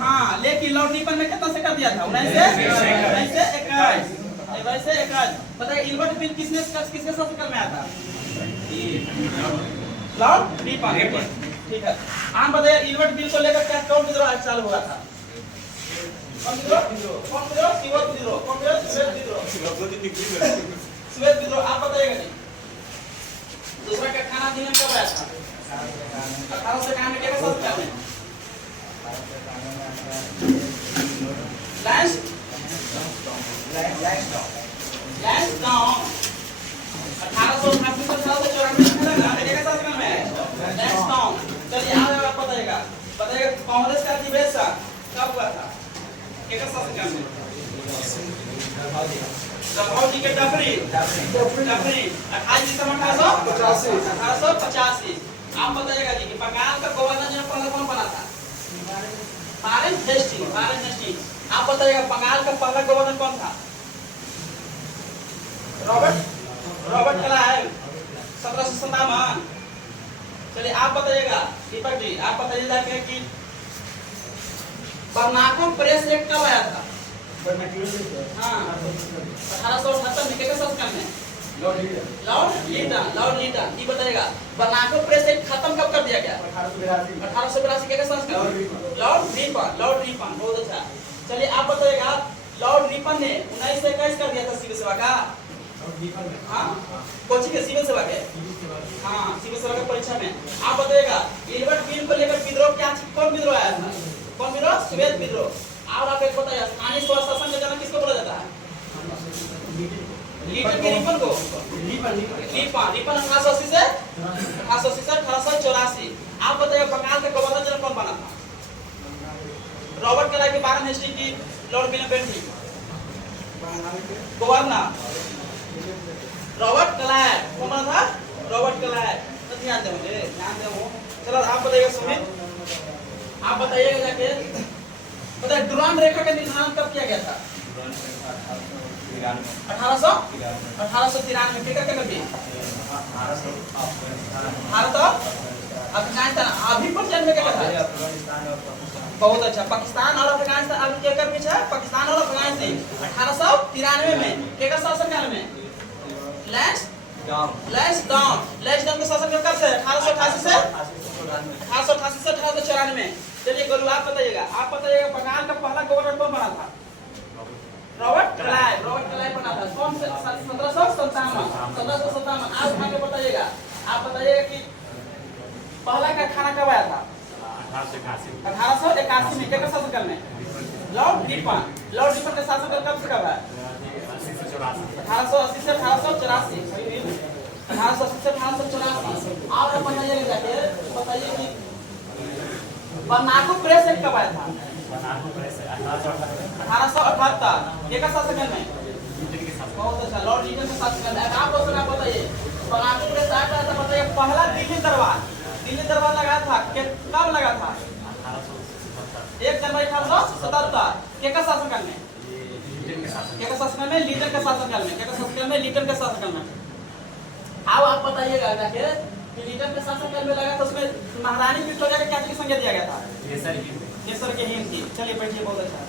हाँ, लेकिन Lord Ripon में कितना से कर दिया था? 19 से 21। बताइए इल्बर्ट बिल किसके शासनकाल में आया था? Lord Ripon. ठीक है। आप बताइए इल्बर्ट बिल को लेकर क्या कौन विद्रोह चालू हुआ था? कौन विद्रोह? श्वेत विद्रोह। आप बताइएगा जी। दूसरा का खाना अधिनियम कब आया था? 1891 में। क्या शासनकाल में? लैंसडाउन 1888 से 1894 में लैंसडाउन। चलिए आप बताइएगा कांग्रेस का अधिवेशन कब हुआ था? क्या शासनकाल में? जी के डफरी 28 दिसंबर 1885। आप बताइएगा जी कि बंगाल का गवर्नर जनरल पहले कौन बना था? Warren Hastings. आप बताइएगा बंगाल का पहला गवर्नर कौन था? Robert Clive 1757। चलिए आप बताइएगा दीपक जी, आप बताइएगा कि बर्नाको प्रेस एक्ट कब आया था? हाँ, 1878 में। किसके शासनकाल में? Lord Lytton. ये बताइएगा बर्नाको प्रेस एक्ट खत्म कब कर दिया गया? 1882। के शासनकाल में? Lord Ripon. बहुत अच्छा। चलिए आप बताइएगा लॉर्ड रिपन ने 19 से 21 कर दिया था सिविल सेवा का। हाँ, कोची के सिविल सेवा के। हाँ, सिविल सेवा के परीक्षा में। आप बताइएगा इल्बर्ट बिल को लेकर विद्रोह कौन विद्रोह आया था? कौन विद्रोह? श्वेत विद्रोह। आप एक बताइए स्थानीय स्वशासन का जनक किसको बोला जाता है? लीटन के रिपन को। रिपन 1880 से 1884। आप बताइए बंगाल का गवर्नर जनरल कौन बना था? रॉबर्ट क्लाइव के वारेन हेस्टिंग्स की Lord William governor Robert Clive कौन बना था? Robert Clive. तो ध्यान दे मुझे, चलो आप बताइएगा सुमित। आप बताइएगा जाके बताइए डुरांड रेखा का निर्धारण कब किया गया था? 1893 में। क्या कर दिया? भारत और अफगानिस्तान अभिपचन में क्या था? बहुत अच्छा। पाकिस्तान और अफगानिस्तान अभी क्या कर पीछे? पाकिस्तान और अफगानिस्तान 1893 में। क्या शासनकाल में? लैंसडाउन के शासनकाल कब से? 1888 से 1894 में। चलिए गुरु आप बताइएगा बंगाल का पहला गवर्नर कौन बना था? रॉबर्ट क्लाइव बना था। कौन से? 1757। आप आगे बताइएगा। आप बताइएगा कि पहला का खाना कब आया था? 1881 में। क्या शासनकाल में? लॉर्ड रिपन का शासनकाल कब से कब है? 1880 से 1884। 1880 से 1884। आप बताइएगा जाके बताइए कि बर्नाको प्रेस एक्ट कब आया था? 1878। क्या शासनकाल में? बहुत अच्छा, लॉर्ड लीटन के शासनकाल में। आप बताइए बर्नाको प्रेस एक्ट आया था। बताइए पहला दिल्ली दरबार लगा था कब लगा था? 1 जनवरी 1877। क्या शासनकाल में? लीटन के शासनकाल में। अब आप बताइएगा जाके कि लीटन के शासनकाल में लगा था, उसमें महारानी विक्टोरिया का क्या संज्ञा दिया गया था? केसर की हिंद की। चलिए बैठिए, बहुत अच्छा।